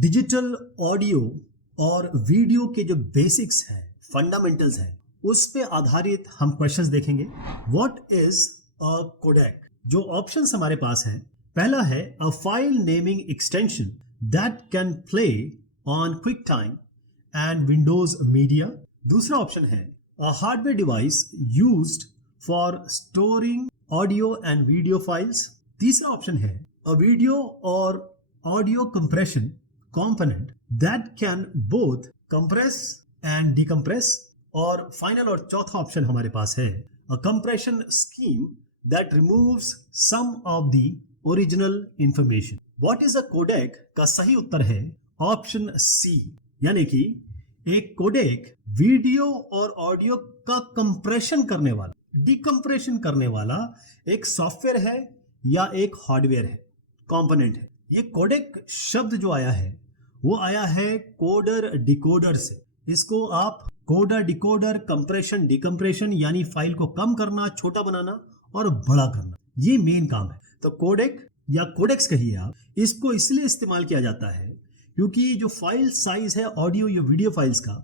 Digital audio और video के जो बेसिक्स हैं, फंडामेंटल्स हैं, उस पे आधारित हम क्वेश्चंस देखेंगे। What is a codec? जो ऑप्शंस हमारे पास हैं, पहला है a file naming extension that can play on QuickTime and Windows media. दूसरा ऑप्शन है a hardware device used for storing audio and video files. तीसरा ऑप्शन है अ वीडियो और audio compression component that can both compress and decompress. और final और चौथा option हमारे पास है a compression scheme that removes some of the original information. What is a codec का सही उत्तर है ऑप्शन सी, यानी कि एक कोडेक वीडियो और ऑडियो का कंप्रेशन करने वाला, डिकम्प्रेशन करने वाला एक सॉफ्टवेयर है या एक हार्डवेयर है, कंपोनेंट है। ये कोडेक शब्द जो आया है वो आया है कोडर डिकोडर से। इसको आप कोडर डिकोडर, कंप्रेशन डिकम्प्रेशन, यानी फाइल को कम करना, छोटा बनाना और बड़ा करना, ये मेन काम है। तो कोडेक या कोडेक्स कहिए आप, इसको इसलिए इस्तेमाल किया जाता है क्योंकि जो फाइल साइज है ऑडियो या वीडियो फाइल्स का,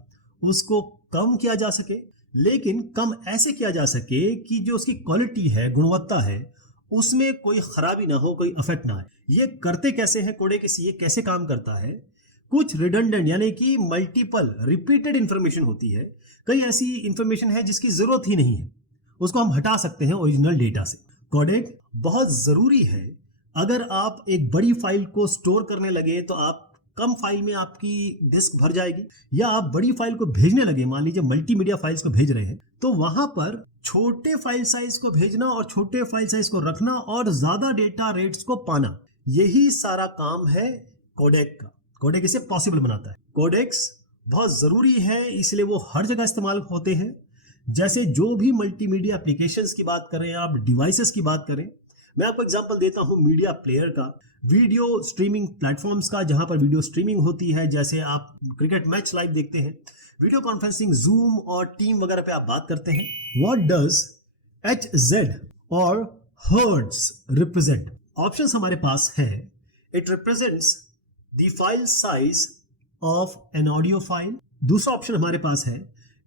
उसको कम किया जा सके, लेकिन कम ऐसे किया जा सके कि जो उसकी क्वालिटी है, गुणवत्ता है, उसमें कोई खराबी ना हो, कोई अफेक्ट ना आए। ये करते कैसे हैं कोडेक, ये कैसे काम करता है? कुछ रिडंडेंट यानी कि मल्टीपल रिपीटेड इंफॉर्मेशन होती है, कई ऐसी इंफॉर्मेशन है जिसकी जरूरत ही नहीं है, उसको हम हटा सकते हैं ओरिजिनल डेटा से। कोडेक बहुत जरूरी है। अगर आप एक बड़ी फाइल को स्टोर करने लगे तो आप कम फाइल में आपकी डिस्क भर जाएगी, या आप बड़ी फाइल को भेजने लगे, मान लीजिए मल्टीमीडिया फाइल्स को भेज रहे हैं, तो वहां पर छोटे फाइल साइज को भेजना और छोटे फाइल साइज को रखना और ज्यादा डेटा रेट्स को पाना, यही सारा काम है कोडेक का। कोडेक इसे पॉसिबल बनाता है। कोडेक्स बहुत जरूरी है, इसलिए वो हर जगह इस्तेमाल होते हैं। जैसे जो भी मल्टीमीडिया एप्लीकेशंस की बात करें, आप डिवाइसेस की बात करें, मैं आपको एग्जांपल देता हूं मीडिया प्लेयर का, वीडियो स्ट्रीमिंग प्लेटफॉर्म्स का, जहां पर वीडियो स्ट्रीमिंग होती है, जैसे आप क्रिकेट मैच लाइव देखते हैं, वीडियो कॉन्फ्रेंसिंग, जूम और टीम वगैरह पे आप बात करते हैं। व्हाट डज HZ और हर्ट्ज रिप्रेजेंट? ऑप्शंस हमारे पास है it represents the file size of an audio file. दूसरा ऑप्शन हमारे पास है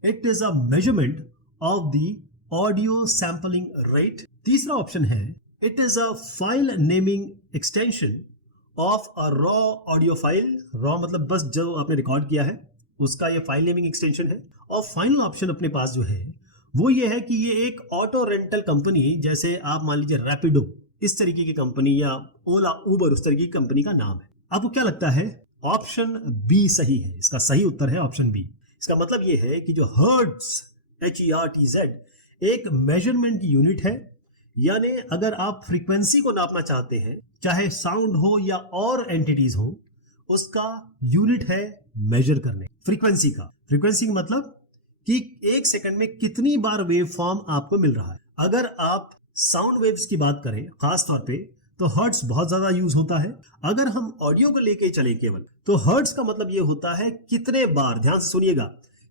it is a measurement of the audio sampling rate. तीसरा ऑप्शन है it is a file naming extension of a raw audio file. Raw मतलब बस जो आपने रिकॉर्ड किया है उसका ये फाइल नेमिंग एक्सटेंशन है। और फाइनल ऑप्शन अपने पास जो है वो ये है कि ये एक ऑटो रेंटल कंपनी, जैसे आप मान लीजिए रैपिडो, इस तरीके की कंपनी, या ओला, उबर, उस तरीके की कंपनी का नाम है। आपको क्या लगता है? ऑप्शन बी सही है, इसका सही उत्तर है ऑप्शन बी। इसका मतलब ये है कि जो हर्ट्ज, HERTZ, एक मेजरमेंट की यूनिट है, यानी अगर आप फ्रीक्वेंसी को नापना चाहते हैं, चाहे साउंड हो या और एंटिटीज हो, उसका यूनिट है मेजर करने फ्रीक्वेंसी का। फ्रीक्वेंसी का मतलब कि एक सेकंड में कितनी बार वेव फॉर्म आपको मिल रहा है। अगर आप साउंड वेव्स की बात करें खास तौर पे, तो हर्ट्ज बहुत ज्यादा यूज होता है। अगर हम ऑडियो को लेके चले केवल, तो हर्ट्ज का मतलब ये होता है कितने बार, ध्यान से सुनिएगा,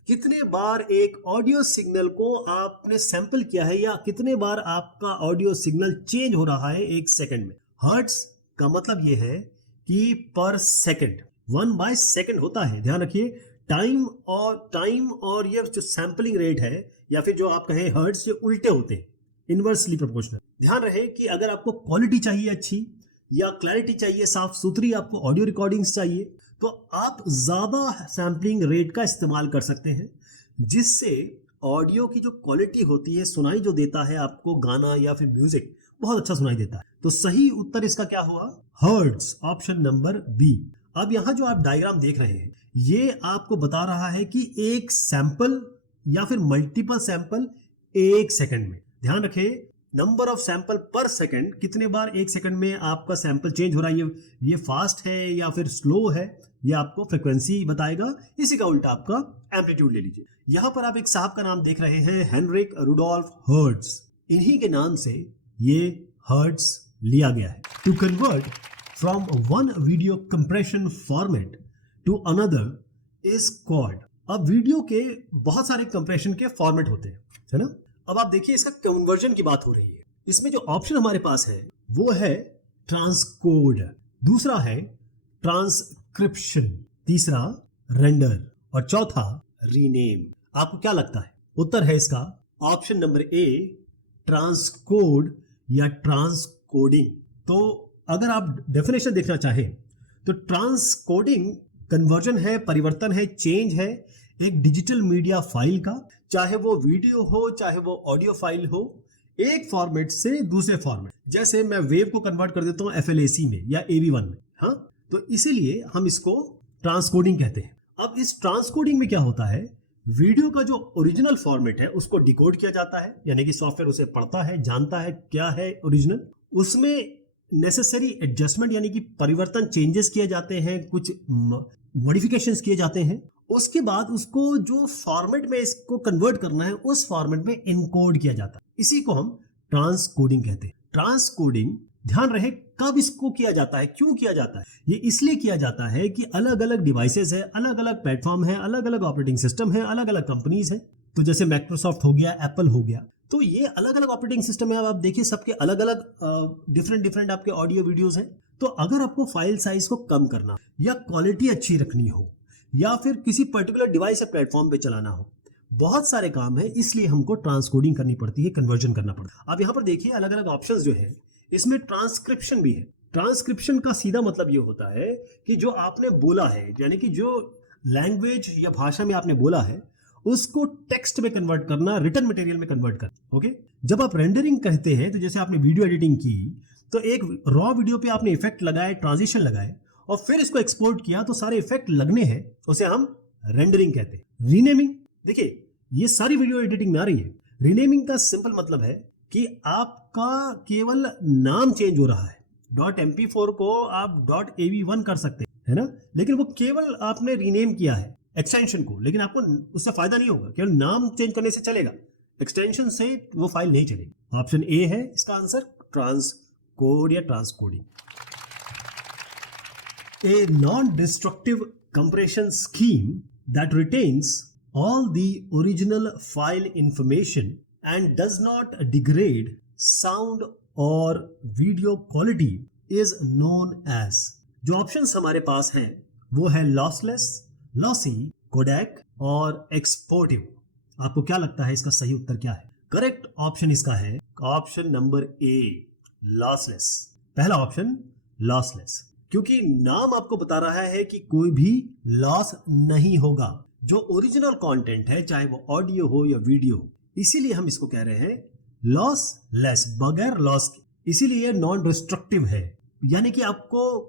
कितने बार एक ऑडियो सिग्नल को आपने सैंपल किया है, या कितने बार आपका ऑडियो सिग्नल चेंज हो रहा है एक सेकंड में। हर्ट्ज का मतलब ये है कि पर सेकंड, 1/सेकंड होता है, ध्यान रखिए। टाइम और ये जो सैंपलिंग रेट है, या फिर जो आप कहें हर्ट्ज, ये उल्टे होते हैं, इनवर्सली प्रोपोर्शनल। ध्यान रहे कि अगर आपको क्वालिटी चाहिए अच्छी, या क्लैरिटी चाहिए साफ सुथरी, आपको ऑडियो रिकॉर्डिंग्स चाहिए, तो आप ज्यादा सैंपलिंग रेट का इस्तेमाल कर सकते हैं, जिससे ऑडियो की जो क्वालिटी होती है, सुनाई जो देता है आपको गाना या फिर म्यूजिक, बहुत अच्छा सुनाई देता है। तो सही उत्तर इसका क्या हुआ? Hertz, option number B. अब यहां जो आप डायग्राम देख रहे हैं, ये आपको बता रहा है कि एक सैंपल या फिर मल्टीपल सैंपल एक सेकंड में। ध्यान रखें, नंबर ऑफ सैंपल पर सेकंड, कितने बार एक सेकंड में आपका सैंपल चेंज हो रहा है, ये फास्ट है या फिर स्लो है, ये आपको फ्रीक्वेंसी बताएगा। इसी का उल्टा आपका एम्पलीट्यूड ले लीजिए। यहां पर आप एक साहब का नाम देख रहे हैं, हेनरिक रुडोल्फ हर्ट्ज। इन्हीं के नाम से ये हर्ट्ज लिया गया है। To convert from one video compression format to another is called. अब वीडियो के बहुत सारे कंप्रेशन के फॉर्मेट होते हैं, है ना। अब आप देखिए, इसका कन्वर्जन की बात हो रही है। इसमें जो ऑप्शन हमारे पास है वो है ट्रांसकोड, दूसरा है ट्रांस ट्रांसक्रिप्शन, तीसरा रेंडर और चौथा रीनेम। आपको क्या लगता है उत्तर है इसका ऑप्शन नंबर ए, ट्रांसकोड या ट्रांसकोडिंग। तो अगर आप डेफिनेशन देखना चाहें तो ट्रांसकोडिंग कन्वर्जन है, परिवर्तन है, चेंज है एक डिजिटल मीडिया फाइल का, चाहे वो वीडियो हो चाहे वो ऑडियो फाइल हो, एक फॉर्मेट से दूसरे फॉर्मेट। जैसे मैं वेव को कन्वर्ट कर देता हूं FLAC में या AV1 में, हाँ, तो इसीलिए हम इसको ट्रांसकोडिंग कहते हैं। अब इस ट्रांसकोडिंग में क्या होता है, वीडियो का जो ओरिजिनल फॉर्मेट है उसको डिकोड किया जाता है, यानी कि सॉफ्टवेयर उसे पढ़ता है, जानता है क्या है ओरिजिनल, उसमें नेसेसरी एडजस्टमेंट यानी कि परिवर्तन, चेंजेस किए जाते हैं, कुछ मॉडिफिकेशंस किए जाते हैं। उसके बाद उसको जो फॉर्मेट में इसको कन्वर्ट करना है उस फॉर्मेट में इनकोड किया जाता है, इसी को हम ट्रांसकोडिंग कहते हैं। ट्रांसकोडिंग ध्यान रहे कब इसको किया जाता है, क्यों किया जाता है। ये इसलिए किया जाता है कि अलग अलग डिवाइसेस है, अलग अलग प्लेटफॉर्म है, अलग अलग ऑपरेटिंग सिस्टम है, अलग अलग कंपनीज है। तो जैसे माइक्रोसॉफ्ट हो गया, एप्पल हो गया, तो ये अलग अलग ऑपरेटिंग सिस्टम है। अब आप देखिए सबके अलग अलग डिफरेंट आपके ऑडियो वीडियोस हैं। तो अगर आपको फाइल साइज को कम करना या क्वालिटी अच्छी रखनी हो या फिर किसी पर्टिकुलर डिवाइस या प्लेटफॉर्म पे चलाना हो, बहुत सारे काम है, इसलिए हमको ट्रांसकोडिंग करनी पड़ती है, कन्वर्जन करना पड़ता है। आप यहाँ पर देखिए अलग अलग ऑप्शंस जो है, इसमें ट्रांसक्रिप्शन भी है। ट्रांसक्रिप्शन का सीधा मतलब ये होता है कि जो आपने बोला है, यानी कि जो लैंग्वेज या भाषा में आपने बोला है उसको टेक्स्ट में कन्वर्ट करना, रिटन मटेरियल में कन्वर्ट करना। ओके, जब आप रेंडरिंग कहते हैं तो जैसे आपने वीडियो एडिटिंग की तो एक रॉ वीडियो पे आपने इफेक्ट लगाए, ट्रांजिशन लगाए और फिर इसको एक्सपोर्ट किया तो सारे इफेक्ट लगने हैं, उसे हम रेंडरिंग कहते हैं। रीनेमिंग, देखिए ये सारी वीडियो एडिटिंग में आ रही है। रीनेमिंग का सिंपल मतलब है कि आपका केवल नाम चेंज हो रहा है। .mp4 को आप .av1 कर सकते हैं, है ना, लेकिन वो केवल आपने रीनेम किया है एक्सटेंशन को, लेकिन आपको उससे फायदा नहीं होगा, केवल नाम चेंज करने से चलेगा, एक्सटेंशन से वो फाइल नहीं चलेगी। ऑप्शन ए है इसका आंसर, ट्रांसकोड या transcoding. A non-destructive compression scheme that retains all the original file information and does not degrade sound or video quality is known as। जो ऑप्शंस हमारे पास हैं वो है लॉसलेस, लॉसी, कोडेक और एक्सपोर्टिव। आपको क्या लगता है इसका सही उत्तर क्या है? करेक्ट ऑप्शन इसका है ऑप्शन नंबर ए, लॉसलेस। पहला ऑप्शन लॉसलेस, क्योंकि नाम आपको बता रहा है कि कोई भी लॉस नहीं होगा। जो ओरिजिनल कंटेंट है चाहे वो ऑडियो हो या वीडियो हो, इसीलिए हम इसको कह रहे हैं लॉस लेस, बगैर लॉस के। इसीलिए नॉन डिस्ट्रक्टिव है, यानी कि आपको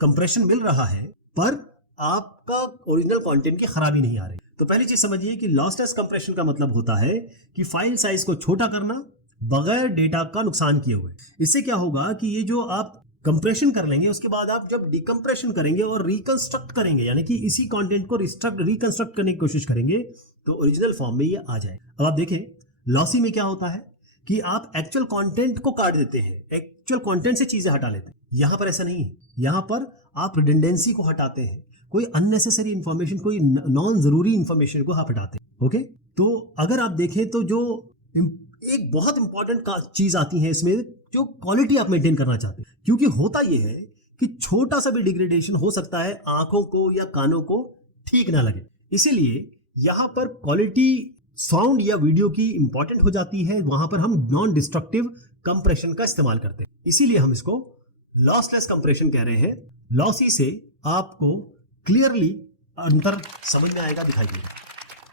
कंप्रेशन मिल रहा है पर आपका ओरिजिनल कंटेंट की खराबी नहीं आ रही। तो पहली चीज समझिए कि लॉसलेस कंप्रेशन का मतलब होता है कि फाइल साइज को छोटा करना बगैर डेटा का नुकसान किए हुए। इससे क्या होगा कि ये जो आप कंप्रेशन कर लेंगे उसके बाद आप जब डिकम्प्रेशन करेंगे और रिकंस्ट्रक्ट करेंगे, यानी कि इसी कंटेंट को रिकंस्ट्रक्ट करने की कोशिश करेंगे तो ओरिजिनल फॉर्म में ये आ जाए। अब आप देखें लॉसी में क्या होता है कि आप एक्चुअल कंटेंट को काट देते हैं, एक्चुअल कंटेंट से चीजें हटा लेते हैं। यहां पर ऐसा नहीं है, यहां पर आप रिडंडेंसी को हटाते हैं, कोई अननेसेसरी इंफॉर्मेशन, कोई नॉन जरूरी इंफॉर्मेशन को आप हटाते हैं। ओके, तो अगर आप देखें तो जो एक बहुत इंपॉर्टेंट चीज आती है इसमें, जो क्वालिटी आप मेंटेन करना चाहते हैं, क्योंकि होता यह है कि छोटा सा भी डिग्रेडेशन हो सकता है, आंखों को या कानों को ठीक ना लगे। इसीलिए यहां पर क्वालिटी साउंड या वीडियो की इंपॉर्टेंट हो जाती है, वहां पर हम नॉन डिस्ट्रक्टिव कंप्रेशन का इस्तेमाल करते हैं। इसीलिए हम इसको लॉसलेस कंप्रेशन कह रहे हैं। लॉसी से आपको क्लियरली अंतर समझ में आएगा, दिखाई देगा।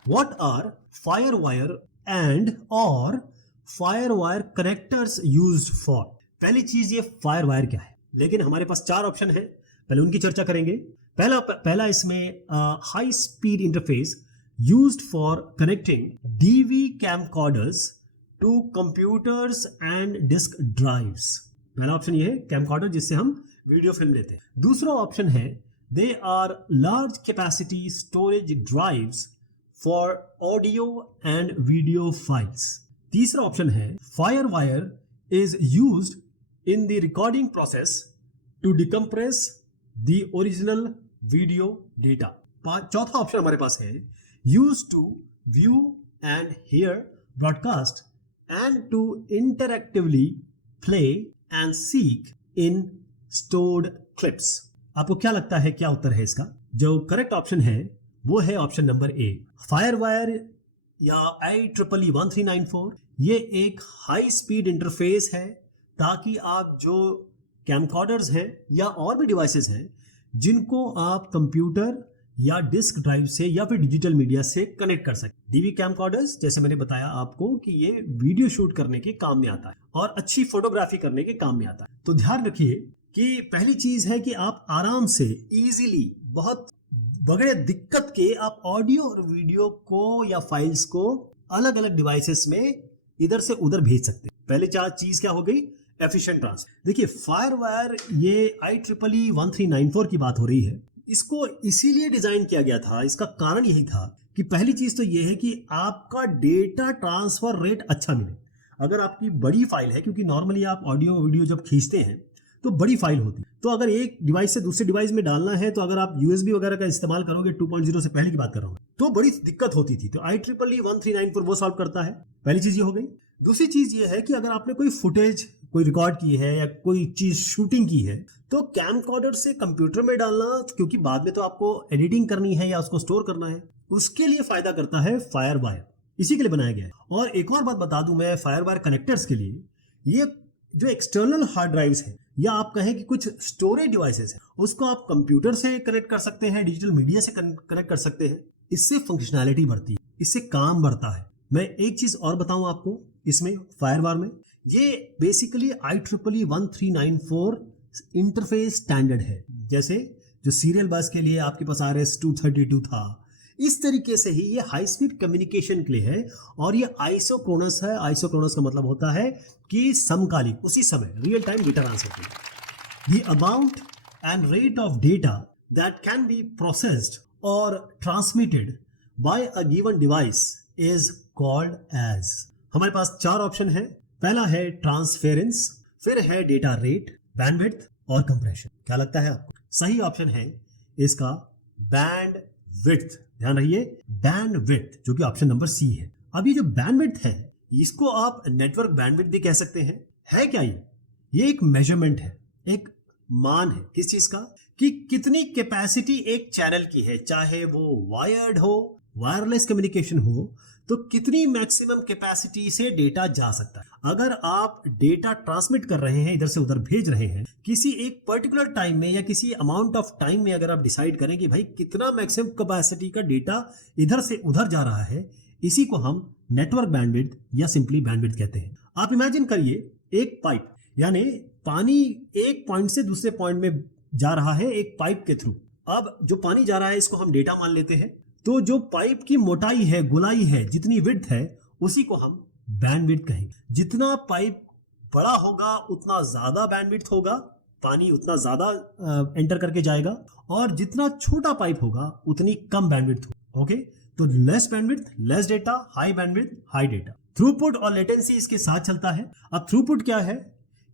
What are FireWire and और FireWire connectors used for. पहली चीज ये फायर वायर क्या है, लेकिन हमारे पास 4 ऑप्शन है, पहले उनकी चर्चा करेंगे। पहला इसमें high speed interface used for connecting DV camcorders to computers and disk drives. पहला ऑप्शन ये है कैमकॉर्डर, जिससे हम वीडियो फिल्म लेते हैं। दूसरा ऑप्शन है they are large capacity storage drives for audio and video files. तीसरा ऑप्शन है FireWire is used in the recording process to decompress the original video data. चौथा ऑप्शन हमारे पास है used to view and hear broadcast and to interactively play and seek in stored clips. आपको क्या लगता है क्या उत्तर है इसका? जो करेक्ट ऑप्शन है वो है ऑप्शन नंबर ए, फायरवायर या IEEE 1394। ये एक हाई स्पीड इंटरफेस है ताकि आप जो कैमकॉर्डर्स हैं या और भी डिवाइसेस हैं जिनको आप कंप्यूटर या डिस्क ड्राइव से या फिर डिजिटल मीडिया से कनेक्ट कर सकते। डीवी कैमकॉर्डर्स जैसे मैंने बताया आपको कि ये वीडियो शूट करने के काम में आता है और अच्छी फोटोग्राफी करने के काम में आता है। तो ध्यान रखिए कि पहली चीज है कि आप आराम से इजीली बहुत बगैर दिक्कत के आप ऑडियो और वीडियो को या फाइल्स को अलग अलग डिवाइसेस में इधर से उधर भेज सकते हैं। पहले चार चीज क्या हो गई? Efficient transfer. देखिए फायरवायर ये IEEE 1394 की बात हो रही है। इसको इसीलिए डिजाइन किया गया था, इसका कारण यही था कि पहली चीज तो ये है कि आपका डेटा ट्रांसफर रेट अच्छा मिले। अगर आपकी बड़ी फाइल है, क्योंकि नॉर्मली आप ऑडियो वीडियो जब खींचते हैं तो बड़ी फाइल होती है, तो अगर एक डिवाइस से दूसरे डिवाइस में डालना है तो अगर आप USB वगैरह का इस्तेमाल करोगे, 2.0 से पहले की बात कर रहा हूं, तो बड़ी दिक्कत होती थी। तो IEEE 1394 वो सॉल्व करता है। पहली चीज ये हो गई। दूसरी चीज ये है कि अगर आपने कोई फुटेज कोई रिकॉर्ड की है या कोई चीज शूटिंग की है तो कैमकॉर्डर से कंप्यूटर में डालना, क्योंकि बाद में तो आपको एडिटिंग करनी है या उसको स्टोर करना है, उसके लिए फायदा करता है फायरवायर। इसी के लिए बनाया गया है। और एक और बात बता दूं मैं फायरवायर कनेक्टर्स के लिए, ये जो एक्सटर्नल हार्ड ड्राइव्स हैं या आप कहें कि कुछ स्टोरेज डिवाइसेस हैं, उसको आप कंप्यूटर से कनेक्ट कर सकते हैं, डिजिटल मीडिया से कनेक्ट कर सकते हैं। इससे फंक्शनैलिटी बढ़ती है, इससे काम बढ़ता है। मैं एक चीज और बताऊं आपको, इसमें फायरवायर में ये बेसिकली IEEE 1394 इंटरफेस स्टैंडर्ड है। जैसे जो सीरियल बस के लिए आपके पास RS-232 था, इस तरीके से ही ये हाई स्पीड कम्युनिकेशन के लिए है। और ये आइसोक्रोनस है। आइसोक्रोनस का मतलब होता है कि समकालिक, उसी समय रियल टाइम डेटा ट्रांसफर के लिए। The amount and rate of data that can be processed or transmitted by a given device is called as। हमारे पास चार ऑप्शन है। पहला है ट्रांसफेरेंस, फिर है डेटा रेट, बैंडविड्थ और कंप्रेशन। क्या लगता है आपको? सही ऑप्शन है इसका बैंडविड्थ। ध्यान रहिए, बैंडविड्थ, जो कि ऑप्शन नंबर सी है। अब ये जो बैंडविड्थ है इसको आप नेटवर्क बैंडविड्थ भी कह सकते हैं। है क्या ये एक मेजरमेंट है, एक मान है। किस चीज का? कि कितनी कैपेसिटी एक चैनल की है, चाहे वो वायर्ड हो, वायरलेस कम्युनिकेशन हो, तो कितनी मैक्सिमम कैपेसिटी से डेटा जा सकता है। अगर आप डेटा ट्रांसमिट कर रहे हैं, इधर से उधर भेज रहे हैं, किसी एक पर्टिकुलर टाइम में या किसी अमाउंट ऑफ टाइम में अगर आप डिसाइड करें कि भाई कितना मैक्सिमम कैपेसिटी का डेटा इधर से उधर जा रहा है, इसी को हम नेटवर्क बैंडविड्थ या सिंपली बैंडविड्थ कहते हैं। आप इमेजिन करिए एक पाइप, यानी पानी एक पॉइंट से दूसरे पॉइंट में जा रहा है एक पाइप के थ्रू। अब जो पानी जा रहा है इसको हम डेटा मान लेते हैं, तो जो पाइप की मोटाई है, गोलाई है, जितनी विड्थ है, उसी को हम बैंडविड्थ कहेंगे। जितना पाइप बड़ा होगा उतना ज्यादा बैंडविड्थ होगा, पानी उतना ज्यादा एंटर करके जाएगा, और जितना छोटा पाइप होगा उतनी कम बैंडविड्थ होगा। ओके, तो less bandwidth less data, high bandwidth high data. Throughput और लेटेंसी इसके साथ चलता है। अब थ्रूपुट क्या है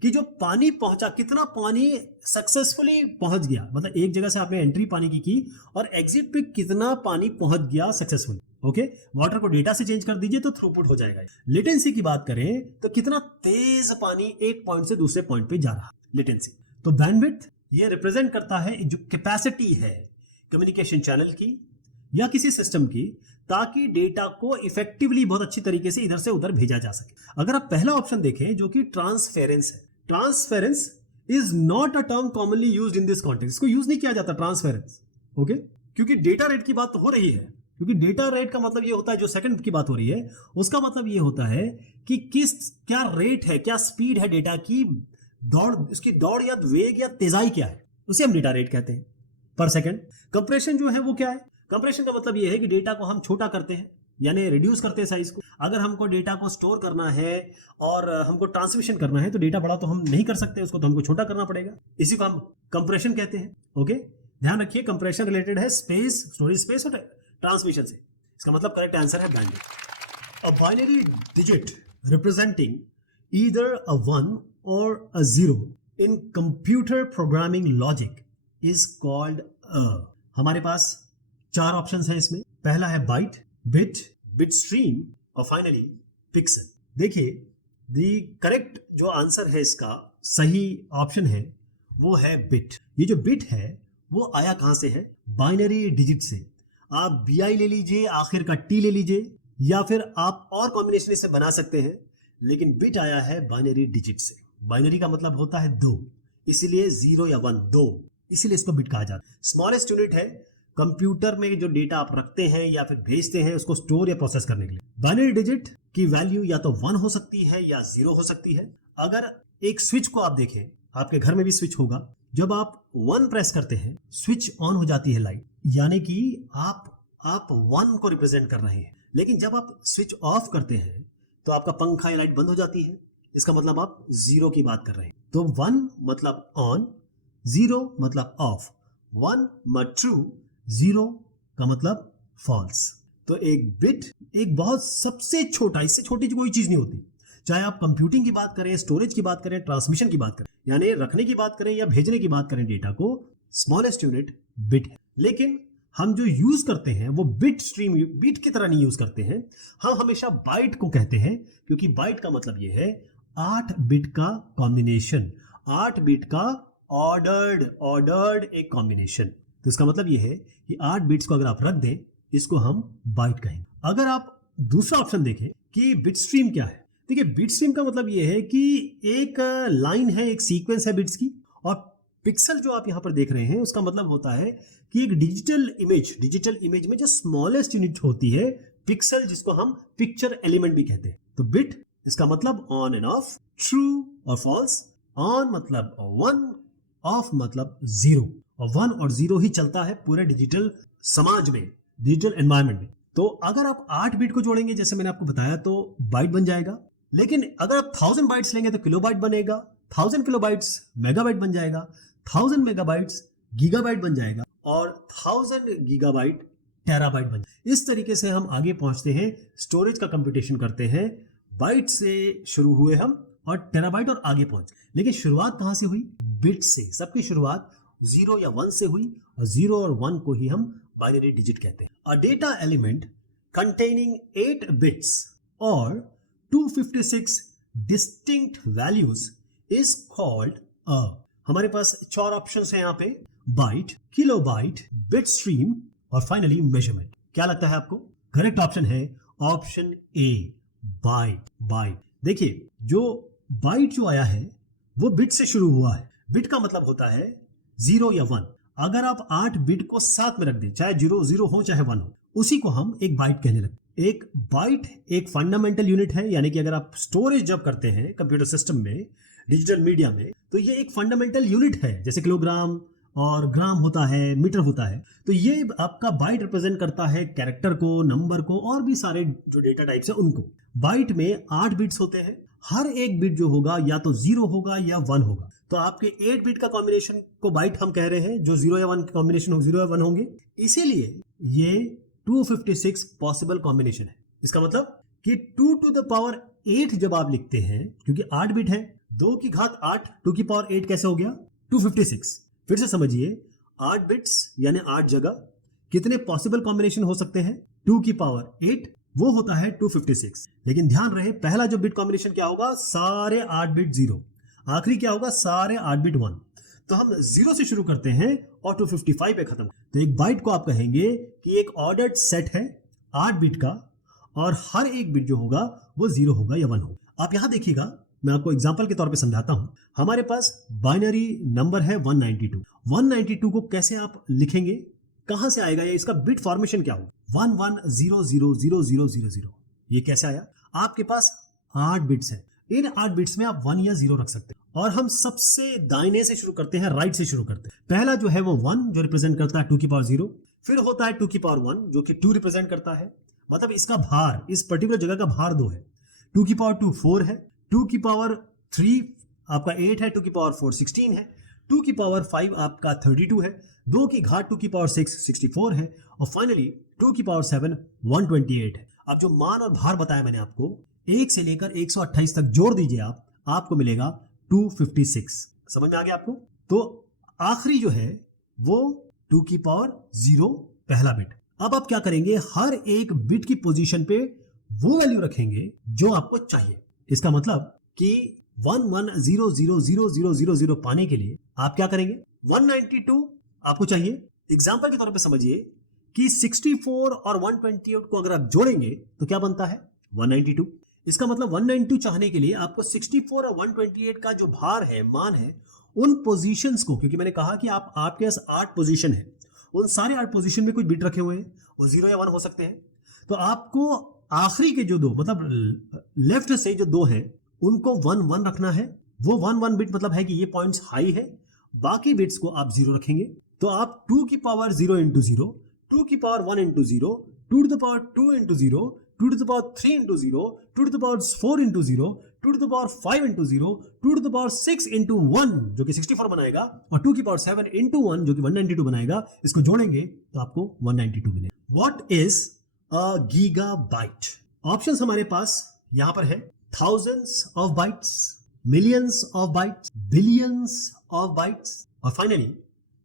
कि जो पानी पहुंचा, कितना पानी सक्सेसफुली पहुंच गया, मतलब एक जगह से आपने एंट्री पानी की और एग्जिट पे कितना पानी पहुंच गया सक्सेसफुली। ओके, वाटर को डेटा से चेंज कर दीजिए तो थ्रूपुट हो जाएगा। लेटेंसी की बात करें तो कितना तेज पानी एक पॉइंट से दूसरे पॉइंट पे जा रहा, लेटेंसी। तो बैंडविड्थ ये रिप्रेजेंट करता है जो कैपेसिटी है कम्युनिकेशन चैनल की या किसी सिस्टम की, ताकि डेटा को इफेक्टिवली बहुत अच्छी तरीके से इधर से उधर भेजा जा सके। अगर आप पहला ऑप्शन देखें जो कि ट्रांसफेरेंस है, transference is not a term commonly used in this context. इसको यूज नहीं किया जाता ट्रांसफेरेंस। ओके, क्योंकि डेटा रेट की बात तो हो रही है, क्योंकि डेटा रेट का मतलब ये होता है, जो सेकंड की बात हो रही है उसका मतलब ये होता है कि क्या रेट है, क्या स्पीड है डेटा की, दौड़, उसकी दौड़ या वेग या तेजाई क्या है, उसे हम डेटा रेट कहते हैं पर सेकंड। कंप्रेशन जो है वो क्या है? कंप्रेशन का मतलब ये है कि डेटा को हम छोटा करते हैं, यानी रिड्यूस करते हैं साइज को। अगर हमको डेटा को स्टोर करना है और हमको ट्रांसमिशन करना है तो डेटा बड़ा तो हम नहीं कर सकते, उसको तो हमको छोटा करना पड़ेगा। इसी को हम कंप्रेशन कहते हैं। ओके, ध्यान रखिए, कंप्रेशन रिलेटेड है स्पेस, स्टोरेज स्पेस और ट्रांसमिशन से। इसका मतलब करेक्ट आंसर है bandwidth. A binary digit representing either अ 1 और अ 0 इन computer programming logic is called a. हमारे पास चार ऑप्शंस हैं इसमें। पहला है बाइट, बिट, बिट स्ट्रीम और फाइनली पिक्सल। देखिए, द करेक्ट जो आंसर है इसका, सही ऑप्शन है वो है बिट। ये जो बिट है वो आया कहां से है? बाइनरी डिजिट से। आप BI ले लीजिए, आखिर का T ले लीजिए, या फिर आप और कॉम्बिनेशन इससे बना सकते हैं, लेकिन बिट आया है बाइनरी डिजिट से। बाइनरी का मतलब होता है 2, इसीलिए 0 या 1, 2, इसीलिए इसको बिट कहा जाता है। स्मॉलेस्ट यूनिट है कंप्यूटर में जो डेटा आप रखते हैं या फिर भेजते हैं उसको स्टोर या प्रोसेस करने के लिए। बाइनरी डिजिट की वैल्यू या तो 1 हो सकती है या 0 हो सकती है। अगर एक स्विच को आप देखें, आपके घर में भी स्विच होगा, जब आप 1 प्रेस करते हैं स्विच ऑन हो जाती है लाइट, यानी कि आप 1 को रिप्रेजेंट कर रहे हैं। लेकिन जब आप स्विच ऑफ करते हैं तो आपका पंखा या लाइट बंद हो जाती है, इसका मतलब आप 0 की बात कर रहे हैं। तो 1 मतलब ऑन, 0 मतलब ऑफ, 1 मतलब ट्रू, 0 का मतलब फॉल्स। तो एक बिट एक बहुत सबसे छोटा, इससे छोटी कोई चीज नहीं होती। चाहे आप कंप्यूटिंग की बात करें, स्टोरेज की बात करें, ट्रांसमिशन की बात करें, यानी रखने की बात करें या भेजने की बात करें डेटा को, स्मॉलेस्ट यूनिट बिट है। लेकिन हम जो यूज करते हैं वो बिट स्ट्रीम, बिट की तरह नहीं यूज करते हैं। हम हमेशा बाइट को कहते हैं, क्योंकि बाइट का मतलब ये है 8 बिट का कॉम्बिनेशन, 8 बिट का ऑर्डर्ड एक कॉम्बिनेशन। तो इसका मतलब ये है कि 8 बिट्स को अगर आप रख दें, इसको हम बाइट कहेंगे। अगर आप दूसरा ऑप्शन देखें कि बिट स्ट्रीम क्या है, देखिए बिट स्ट्रीम का मतलब ये है कि एक लाइन है, एक सीक्वेंस है बिट्स की, और पिक्सल जो आप यहां पर देख रहे हैं उसका मतलब होता है कि एक डिजिटल इमेज में जो स्मॉलेस्ट यूनिट होती है पिक्सल, जिसको हम पिक्चर एलिमेंट भी कहते हैं। तो बिट, इसका मतलब ऑन एंड ऑफ, ट्रू और फॉल्स। ऑन मतलब 1, ऑफ मतलब 0, और 1 और 0 ही चलता है पूरे डिजिटल समाज में, डिजिटल एनवायरनमेंट में। तो अगर आप 8 बिट को जोड़ेंगे, जैसे मैंने आपको बताया, तो बाइट बन जाएगा। लेकिन अगर आप 1000 बाइट्स लेंगे तो किलोबाइट बनेगा, 1000 किलोबाइट्स मेगाबाइट बन जाएगा, 1000 मेगाबाइट्स गीगाबाइट बन जाएगा, और 1000 गीगाबाइट टेराबाइट बन जाएगा। इस तरीके से हम आगे पहुंचते हैं, स्टोरेज का कंप्यूटेशन करते हैं। बाइट से शुरू हुए हम और टेराबाइट और आगे पहुंचे। लेकिन शुरुआत कहां से हुई? बिट से। सबकी शुरुआत 0 या 1 से हुई, और 0 और 1 को ही हम बाइनरी डिजिट कहते हैं। A data element containing 8 bits और 256 distinct values is called a. हमारे पास 4 ऑप्शंस हैं यहाँ पे, बाइट, किलोबाइट, बिट स्ट्रीम और फाइनली मेजरमेंट। क्या लगता है आपको? करेक्ट ऑप्शन है ऑप्शन ए, बाइट। देखिए, जो बाइट जो आया है वो बिट से शुरू हुआ है। बिट का मतलब होता है 0 या 1। अगर आप 8 बिट को साथ में रख दें, चाहे 0 हो चाहे 1 हो, उसी को हम एक बाइट कहने लगते। एक बाइट एक फंडामेंटल यूनिट है, यानी कि अगर आप स्टोरेज जब करते हैं कंप्यूटर सिस्टम में, डिजिटल मीडिया में, तो ये एक फंडामेंटल यूनिट है। जैसे किलोग्राम और ग्राम होता है, मीटर होता है, तो ये आपका बाइट रिप्रेजेंट करता है कैरेक्टर को, नंबर को, और भी सारे जो डेटा टाइप्स है उनको। बाइट में 8 बिट्स होते हैं, हर एक बिट जो होगा या तो 0 होगा या 1 होगा। तो आपके 8 बिट का कॉम्बिनेशन को बाइट हम कह रहे हैं, जो 0 या 1 के कॉम्बिनेशन हो, 0 या 1 होंगे। इसीलिए ये 256 पॉसिबल कॉम्बिनेशन है। इसका मतलब कि 2 to the power 8 जब आप लिखते हैं, क्योंकि 8 बिट है, 2 की घात 8, 2 की पावर 8 कैसे हो गया? 256। फिर से समझिए, 8 बिट्स यानी 8 जगह कितने पॉसिबल कॉम्बिनेशन हो सकते हैं? 2 की पावर 8, वो होता है 256। लेकिन ध्यान रहे, पहला जो बिट कॉम्बिनेशन क्या होगा? सारे 8 बिट 0। आखिरी क्या होगा? सारे 8 बिट 1। तो हम 0 से शुरू करते हैं और 255 पे खत्म। तो एक बाइट को आप कहेंगे कि एक ऑर्डर्ड सेट है 8 बिट का, और हर एक बिट जो होगा वो 0 होगा या 1 होगा। आप यहां देखिएगा, मैं आपको एग्जांपल के तौर पे समझाता हूं। हमारे पास बाइनरी नंबर है 192। 192 को कैसे आप लिखेंगे? कहां से आएगा? या इसका बिट फॉर्मेशन क्या होगा? 11000000। ये कैसे आया? आपके पास 8 बिट्स हैं, इन 8 बिट्स में आप 1 या 0 रख सकते हैं। और हम सबसे दाहिने से शुरू करते हैं, राइट से शुरू करते हैं। पहला जो है वो 1, जो रिप्रेजेंट करता है 2 की पावर 0। फिर होता है 2 की पावर 1, जो कि 2 रिप्रेजेंट करता है, मतलब इसका भार, इस पर्टिकुलर जगह का भार 2 है। 2 की पावर 2 4 है, 2 की पावर 3 आपका 8 है, 2 की पावर 4 16 है, 2 की पावर 5 आपका 32 है, 2 की घात 2 की पावर 6 64 है, और फाइनली 2 की पावर 7 128 है। अब जो मान और भार बताया मैंने आपको, 1 से लेकर 128 तक जोड़ दीजिए आप, आपको मिलेगा 256। समझ में आ गया आपको? तो आखिरी जो है वो 2 की पावर 0 पहला बिट। अब आप क्या करेंगे? हर एक बिट की पोजीशन पे वो वैल्यू रखेंगे जो आपको चाहिए। इसका मतलब कि 11000000 पाने के लिए आप क्या करेंगे? 192 आपको चाहिए, एग्जाम्पल के तौर पे समझिए कि 64 और 128 को अगर आप जोड़ेंगे तो क्या बनता है 192। इसका मतलब 192 चाहने के लिए आपको 64 और 128 का जो भार है, मान है, उन पोजीशंस को, क्योंकि मैंने कहा कि आपके पास 8 पोजीशन है, उन सारे 8 पोजीशन में कुछ बिट रखे हुए हैं, वो 0 या 1 हो सकते हैं, तो आपको आखिरी के जो दो, मतलब लेफ्ट से जो दो हैं, उनको 1 1 रखना है। वो 1 1 बिट मतलब है कि ये पॉइंट्स हाई है, बाकी बिट्स को आप 0 रखेंगे। तो आप 2 की पावर 0 इंटू 0, 2 की power 1 into 0, 2 to the power 2 into 0, 2 to the power 3 into 0, 2 to the power 4 into 0, 2 to the power 5 into 0, 2 to the power 6 into 1 जो कि 64 बनाएगा, और 2 की पावर 7 इंटू 1 जो कि 192 बनाएगा। इसको जोड़ेंगे तो आपको 192 मिलेगा। What is a gigabyte? Options हमारे पास यहां पर है, thousands of bytes, millions of bytes, billions of bytes, और फाइनली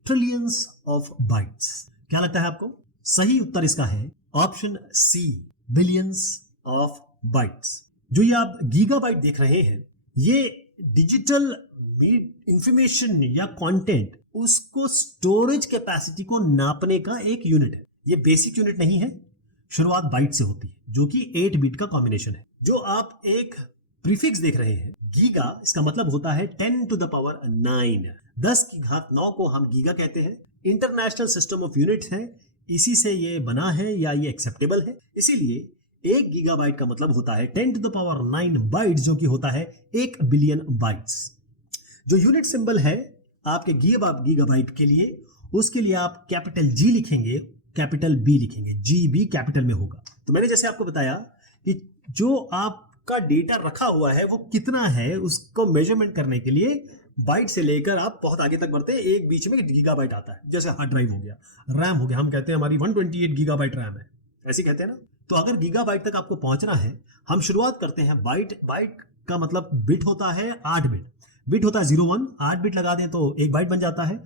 ट्रिलियंस ऑफ बाइट्स। क्या लगता है आपको? सही उत्तर इसका है option C, billions of bytes. जो ये आप गीगाबाइट देख रहे हैं, ये डिजिटल इंफॉर्मेशन या कंटेंट, उसको स्टोरेज कैपेसिटी को नापने का एक यूनिट है। ये बेसिक यूनिट नहीं है, शुरुआत बाइट से होती है, जो कि 8 बिट का कॉम्बिनेशन है। जो आप एक प्रीफिक्स देख रहे हैं गीगा, इसका मतलब होता है 10 टू द पावर 9, 10 की घात 9 को हम गीगा कहते हैं। इंटरनेशनल सिस्टम ऑफ यूनिट्स है, इसी से ये बना है या ये एक्सेप्टेबल है। इसीलिए 1 गीगाबाइट का मतलब होता है 10 टू द पावर 9 बाइट्स, जो कि होता है 1 बिलियन बाइट्स। जो यूनिट सिंबल है आपके गीगाबाइट के लिए, उसके लिए आप कैपिटल जी लिखेंगे, कैपिटल बी लिखेंगे, जी बी कैपिटल में होगा। तो मैंने जैसे आपको बताया कि जो आपका डेटा रखा हुआ है वो कितना है, उसको मेजरमेंट करने के लिए बाइट से लेकर आप बहुत आगे तक बढ़ते हैं, एक बीच में गीगाबाइट आता है। जैसे हार्ड ड्राइव हो गया, रैम हो गया, हम कहते हैं हमारी 128 गीगाबाइट रैम है, ऐसे कहते हैं ना। तो अगर गीगाबाइट तक आपको पहुंचना है, हम शुरुआत करते हैं बाइट। बाइट का मतलब बिट होता है 8 बिट, बिट होता है 0 1, 8 बिट लगा दें तो एक बाइट बन जाता है।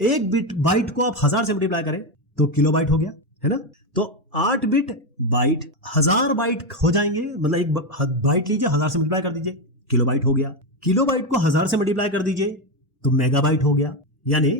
एक बिट बाइट को आप 1000 से मल्टीप्लाई करें तो किलोबाइट हो गया, है ना। तो 8 बिट बाइट 1000 बाइट हो जाएंगे, मतलब एक बाइट लीजिए, 1000 से मल्टीप्लाई कर दीजिए, किलोबाइट हो गया। किलोबाइट को 1000 से मल्टीप्लाई कर दीजिए तो मेगाबाइट हो गया। यानी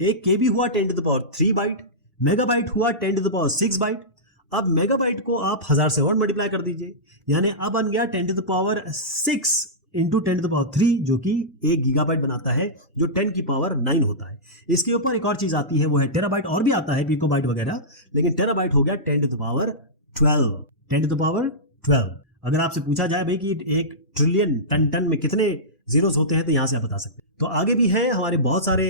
एक केबी हुआ 10 to the power 3 byte, megabyte हुआ 10 टू द पावर 6 बाइट। अब मेगाबाइट को आप 1000 से और मल्टीप्लाई कर दीजिए, यानी अब बन गया 10 to the power 6 into 10 to the power 3, जो कि 1 गीगाबाइट बनाता है, जो 10 की पावर 9 होता है। इसके ऊपर एक और चीज आती है, वो है टेराबाइट। और भी आता है पिकोबाइट वगैरह, लेकिन टेराबाइट हो गया 10 to the power 12, 10 to the power 12। अगर आपसे पूछा जाए भाई कि 1 ट्रिलियन टन में कितने जीरोस होते हैं, तो यहां से आप बता सकते हैं। तो आगे भी है हमारे बहुत सारे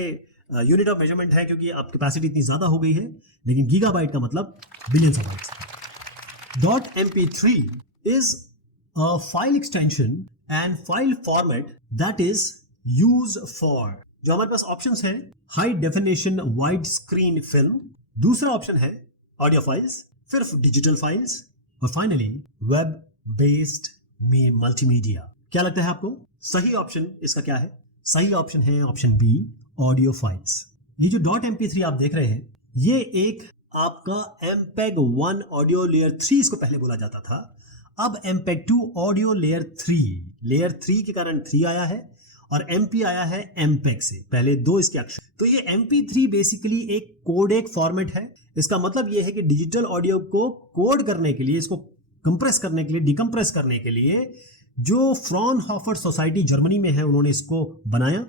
यूनिट ऑफ मेजरमेंट है, क्योंकि अब कैपेसिटी इतनी ज्यादा हो गई है, लेकिन गीगाबाइट का मतलब billions of bytes. .mp3 is a file extension and file format that is used for, जो हमारे पास ऑप्शंस हैं, high definition wide screen film, दूसरा ऑप्शन है ऑडियो फाइल्स, फिर डिजिटल फाइल्स, और फाइनली वेब बेस्ड मल्टीमीडिया। क्या लगता है आपको सही ऑप्शन इसका क्या है? सही ऑप्शन है ऑप्शन बी, ऑडियो फाइल्स। ये जो .mp3 आप देख रहे हैं, ये एक आपका MPEG 1 ऑडियो लेयर 3 इसको पहले बोला जाता था। अब MPEG 2 ऑडियो लेयर 3 के कारण 3 आया है, और MP आया है MPEG से, पहले 2 इसके अक्षर। तो ये MP3 बेसिकली एक कोडेक फॉर्मेट है। इसका मतलब ये है कि डिजिटल ऑडियो को कोड करने के लिए, इसको कंप्रेस करने के लिए, डिकम्प्रेस करने के लिए, जो फ्रॉनहोफर सोसाइटी जर्मनी में है, उन्होंने इसको बनाया।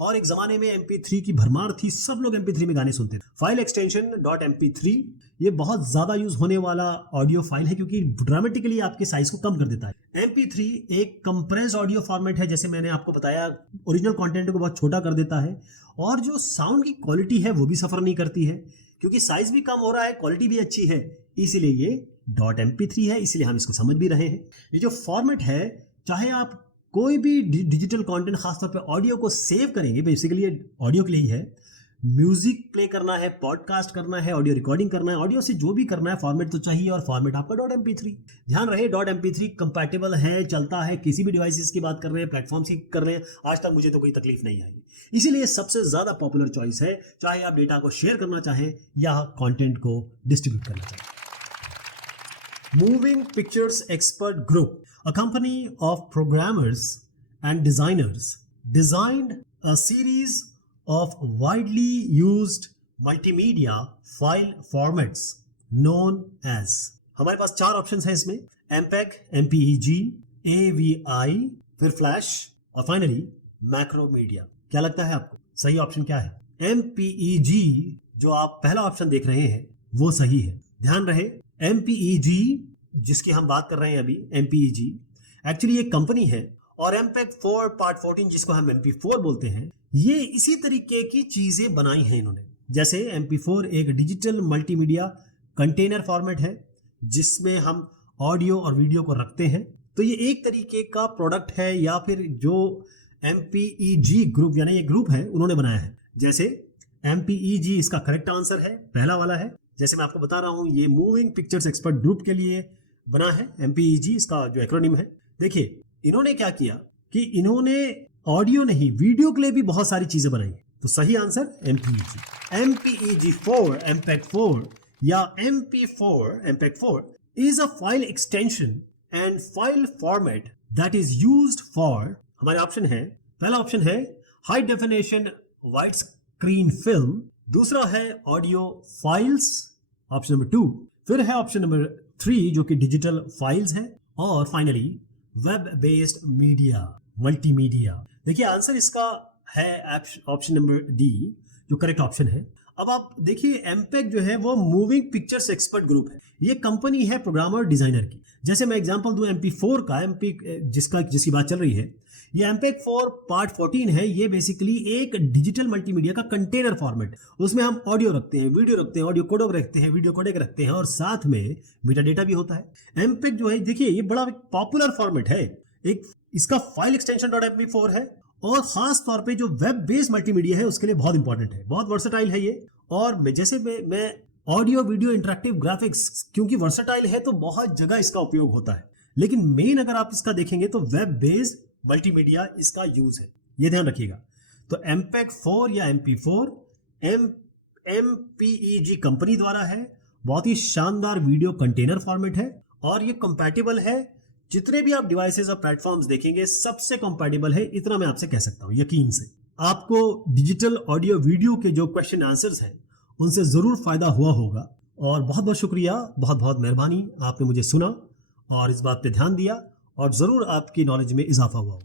और एक जमाने में MP3 की भरमार थी, सब लोग MP3 में गाने सुनते थे। फाइल एक्सटेंशन .mp3 ये बहुत ज्यादा यूज होने वाला ऑडियो फाइल है, क्योंकि ड्रामेटिकली आपके साइज को कम कर देता है। MP3 एक कंप्रेस्ड ऑडियो फॉर्मेट है, जैसे मैंने आपको बताया, ओरिजिनल कंटेंट को बहुत छोटा कर देता है, और जो साउंड की क्वालिटी है वो भी सफर नहीं करती है, क्योंकि साइज भी कम हो रहा है, क्वालिटी भी अच्छी है, इसीलिए ये .mp3 है, इसलिए हम इसको समझ भी रहे हैं। ये जो फॉर्मेट है, चाहे आप कोई भी डिजिटल कंटेंट, खासतौर पे ऑडियो को सेव करेंगे, बेसिकली ये ऑडियो के लिए ही है, म्यूजिक प्ले करना है, पॉडकास्ट करना है, ऑडियो रिकॉर्डिंग करना है, ऑडियो से जो भी करना है, फॉर्मेट तो चाहिए, और फॉर्मेट आपका .mp3। ध्यान रहे .mp3 कंपैटिबल है, चलता है, किसी भी डिवाइसेस की बात कर रहे हैं, प्लेटफॉर्म्स की कर रहे हैं, आज तक मुझे तो कोई तकलीफ नहीं आई। इसीलिए सबसे ज्यादा पॉपुलर चॉइस है, चाहे आप डेटा को शेयर करना चाहें या कंटेंट को डिस्ट्रीब्यूट करना चाहें। Moving Pictures Expert Group, a company of programmers and designers, designed a series of widely used multimedia file formats known as. हमारे पास 4 ऑप्शंस हैं इसमें, एमपेग, एमपीईजी, एवीआई, फिर फ्लैश और फाइनली मैक्रोमीडिया। क्या लगता है आपको सही ऑप्शन क्या है? एमपीईजी जो आप पहला ऑप्शन देख रहे हैं वो सही है। ध्यान रहे, एमपीईजी जिसकी हम बात कर रहे हैं अभी, एमपीईजी एक्चुअली एक कंपनी है और एमपेग 4 पार्ट 14 जिसको हम MP4 बोलते हैं, ये इसी तरीके की चीजें बनाई हैं इन्होंने। जैसे MP4 एक डिजिटल मल्टीमीडिया कंटेनर फॉर्मेट है जिसमें हम ऑडियो और वीडियो को रखते हैं, तो ये एक तरीके का प्रोडक्ट है या फिर जो एमपीईजी ग्रुप यानी ये ग्रुप है उन्होंने बनाया है। जैसे एमपीईजी इसका करेक्ट आंसर है, पहला वाला है। जैसे मैं आपको बता रहा हूं ये मूविंग पिक्चर्स एक्सपर्ट ग्रुप के लिए बना है, एमपीईजी इसका जो एक्रोनिम है। देखिए इन्होंने क्या किया कि इन्होंने ऑडियो नहीं वीडियो के लिए भी बहुत सारी चीजें बनाई, तो सही आंसर एमपीईजी। एमपीईजी 4 एमपेग 4 या MP4 एमपेग 4 is a file extension and file format that is used for, हमारे ऑप्शन है, पहला ऑप्शन है high definition wide screen film, दूसरा है ऑडियो फाइल्स ऑप्शन नंबर 2, फिर है ऑप्शन नंबर 3 जो कि डिजिटल फाइल्स है, और finally web based media multimedia. देखिए आंसर इसका है ऑप्शन नंबर डी जो करेक्ट ऑप्शन है। अब आप देखिए एमपेग जो है वो मूविंग पिक्चर्स एक्सपर्ट ग्रुप है, ये कंपनी है प्रोग्रामर डिजाइनर की। जैसे मैं एग्जांपल दूं MP4 का, जिसकी बात चल रही है, ये एमपेग 4 पार्ट 14 है। ये बेसिकली एक डिजिटल मल्टीमीडिया का कंटेनर फॉर्मेट, उसमें हम ऑडियो रखते हैं, वीडियो रखते हैं, ऑडियो कोडक रखते हैं, वीडियो कोडेक रखते हैं और साथ में मेटा डेटा भी होता है। एमपेग जो है देखिए ये बड़ा पॉपुलर फॉर्मेट है, एक इसका फाइल एक्सटेंशन .mp4 है और खास तौर पे जो वेब बेस्ड मल्टीमीडिया है उसके लिए बहुत इंपॉर्टेंट है, बहुत वर्सेटाइल है ये। और मैं ऑडियो वीडियो इंटरेक्टिव ग्राफिक्स क्योंकि वर्सेटाइल है तो बहुत जगह इसका उपयोग होता है, लेकिन मेन अगर आप इसका देखेंगे तो वेब बेस्ड मल्टीमीडिया इसका यूज है, ये ध्यान रखिएगा। तो एमपेग 4 या MP4 एमपीईजी कंपनी द्वारा है, बहुत ही शानदार वीडियो कंटेनर फॉर्मेट है और ये कंपैटिबल है जितने भी आप डिवाइसेस और प्लेटफॉर्म्स देखेंगे सबसे कंपैटिबल है, इतना मैं आपसे कह सकता हूं यकीन से। आपको डिजिटल ऑडियो वीडियो के जो क्वेश्चन आंसर्स हैं उनसे जरूर फायदा हुआ होगा और बहुत बहुत शुक्रिया, बहुत बहुत मेहरबानी, आपने मुझे सुना और इस बात पे ध्यान दिया और जरूर आपकी नॉलेज में इजाफा हुआ।